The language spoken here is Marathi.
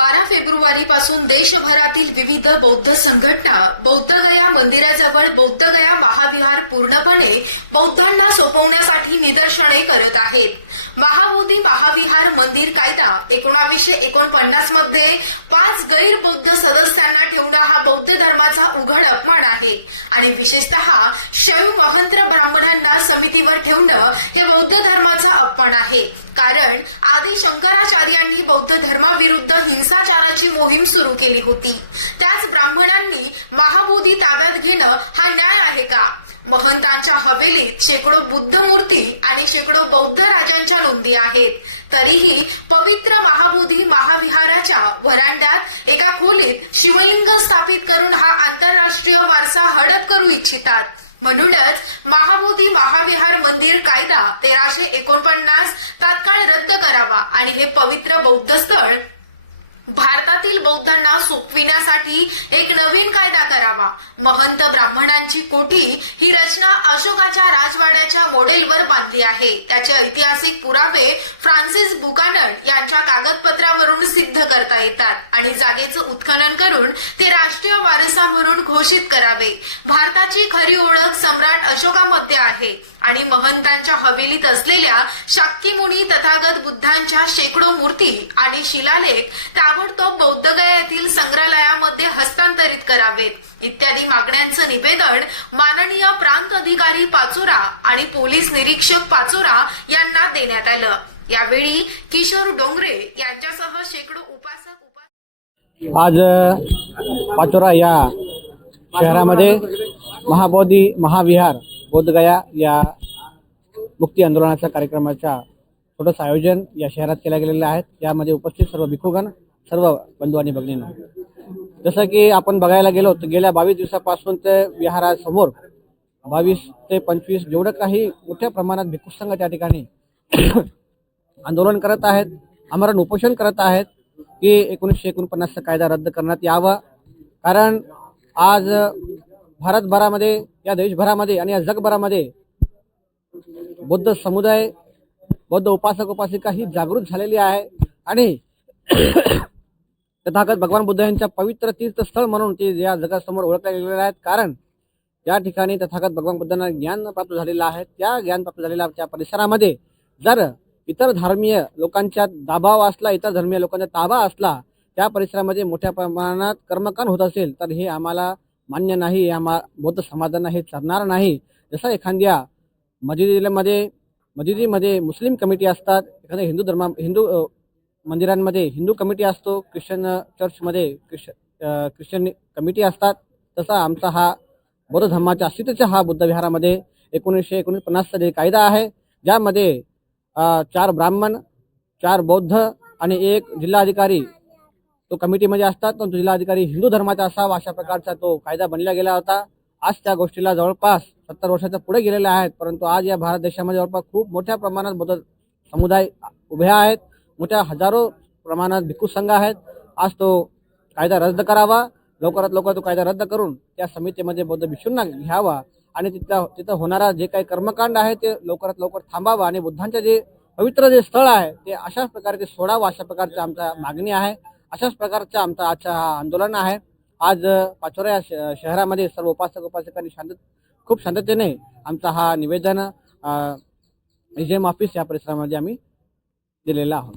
बारा फेब्रुवारी पासून देशभरातील विविध बौद्ध संघटना बौद्धगया मंदिराजवळ बौद्धगया महाविहार पूर्णपणे बौद्धांना सोपवण्यासाठी निदर्शने करत आहेत. महाबोधी महाविहार मंदिर कायदा एकोणावीसशे एकोणपन्नासमध्ये पाच गैरबौद्ध सदस्यांना ठेवणं हा बौद्ध धर्माचा उघड अपमान आहे. आणि विशेषतः शैव महंत्र ब्राह्मणांना समितीवर ठेवणं हे बौद्ध धर्माचा अपमान आहे. कारण आदी शंकराचार्यांनी बौद्ध धर्माविरुद्ध हिंसाचाराची मोहीम सुरू केली होती. त्याच ब्राह्मणांनी महाबोधी ताब्यात घेणं हा न्याय आहे का? महंतांच्या हवेलीत शेकडो बुद्ध मूर्ती आणि शेकडो बौद्ध राजांच्या नोंदी आहेत. तरीही पवित्र महाबोधी महाविहाराच्या वरांड्यात एका खोलीत शिवलिंग स्थापित करून हा आंतरराष्ट्रीय वारसा हडप करू इच्छितात. म्हणूनच महाबोधी मंदिर कायदा तेराशे एकोणपन्नास तात्काळ रद्द करावा आणि हे पवित्र बौद्ध स्थळ भारतातील बौद्धांना सोपविण्यासाठी एक नवीन कायदा करावा. महंत ब्राह्मणांची कोठी ही रचना अशोकाच्या राजवाड्याच्या मॉडेलवर बांधली आहे. त्याचे ऐतिहासिक पुरावे फ्रान्सिस बुकानड यांच्या कागदपत्रावरून सिद्ध करता येतात आणि जागेचं उत्खनन करून ते राष्ट्रीय वारसा म्हणून घोषित करावे. भारताची खरी ओळख सम्राट अशोकामध्ये आहे. आणि महंतांच्या हवेलीत असलेल्या शाक्यमुनी तथागत बुद्धांच्या शेकडो मूर्ती आणि शिलालेख ताबडतोब बौद्धगया येथील संग्रहालयामध्ये हस्तांतरित करावेत. इत्यादी मागण्यांचं निवेदन माननीय प्रांत अधिकारी पाचोरा आणि पोलीस निरीक्षक पाचोरा यांना देण्यात आलं. यावेळी किशोर डोंगरे यांच्यासह शेकडो उपासक आज पाचोरा या शहरामध्ये महाबोधी महाविहार बोधगया या मुक्ती आंदोलनाच्या कार्यक्रमाच्या छोटंसं आयोजन या शहरात केल्या गेलेलं आहे. यामध्ये उपस्थित सर्व भिक्खूगण सर्व बंधू आणि भगिनींना. जसं की आपण बघायला गेलो तर गेल्या बावीस दिवसापासून ते विहारासमोर बावीस ते पंचवीस जेवढं काही मोठ्या प्रमाणात भिक्खू संघ त्या ठिकाणी आंदोलन करत आहेत आमरण उपोषण करत आहेत की एकोणीसशे एकोणपन्नासचा कायदा रद्द करण्यात यावा. कारण आज भारतभरामध्ये या देशभरामध्ये आणि या जगभरामध्ये बौद्ध समुदाय बौद्ध उपासक उपासिका ही जागृत झालेली आहे. आणि तथागत भगवान बुद्ध यांच्या पवित्र तीर्थस्थळ म्हणून ते या जगासमोर ओळखल्या गेलेले आहेत. कारण त्या ठिकाणी तथागत भगवान बुद्धांना ज्ञान प्राप्त झालेलं आहे. त्या ज्ञान प्राप्त झालेल्या त्या परिसरामध्ये जर इतर धर्मीय लोकांच्या दाबाव असला इतर धर्मीय लोकांचा ताबा असला त्या परिसरामध्ये मोठ्या प्रमाणात कर्मकांड होत असेल तर हे आम्हाला मान्य नाही या आम्हा बौद्ध समाजांना हे चालणार नाही. जसं एखाद्या मजिदीमध्ये मजिदीमध्ये मुस्लिम कमिटी असतात एखाद्या हिंदू धर्मा हिंदू मंदिरांमध्ये हिंदू कमिटी असतो ख्रिश्चन चर्चमध्ये ख्रिश्च ख्रिश्चन कमिटी असतात तसा आमचा हा बौद्ध धर्माच्या अस्तित्वाच्या हा बुद्ध विहारामध्ये एकोणीसशे एकोणीस पन्नासचा जे कायदा आहे ज्यामध्ये चार ब्राह्मण चार बौद्ध आणि एक जिल्हाधिकारी तो कमिटीमध्ये असतात पण तो जिल्हाधिकारी हिंदू धर्माचा असावा अशा प्रकारचा तो कायदा बनला गेला होता. आज त्या गोष्टीला जवळपास सत्तर वर्षाच्या पुढे गेलेल्या आहेत परंतु आज या भारत देशामध्ये जवळपास खूप मोठ्या प्रमाणात बौद्ध समुदाय उभे आहेत. मोठ्या हजारो प्रमाणात भिक्खू संघ आहेत. आज तो कायदा रद्द करावा. लवकरात लवकर तो कायदा रद्द करून त्या समितीमध्ये बौद्ध भिक्षूंना घ्यावा आणि तिथं तिथं होणारा जे काही कर्मकांड आहे ते लवकरात लवकर थांबावा आणि बुद्धांचे जे पवित्र जे स्थळ आहे ते अशाच प्रकारे ते सोडावं अशा प्रकारची आमचा मागणी आहे. अशाच प्रकारचं आमचा आजचा आंदोलन आहे. आज पाचोरा या श- शहरामध्ये सर्व उपासक उपासकांनी शांत खूप शांततेने आमचा हा निवेदन एम ऑफिस या परिसरामध्ये आम्ही दिलेला आहोत.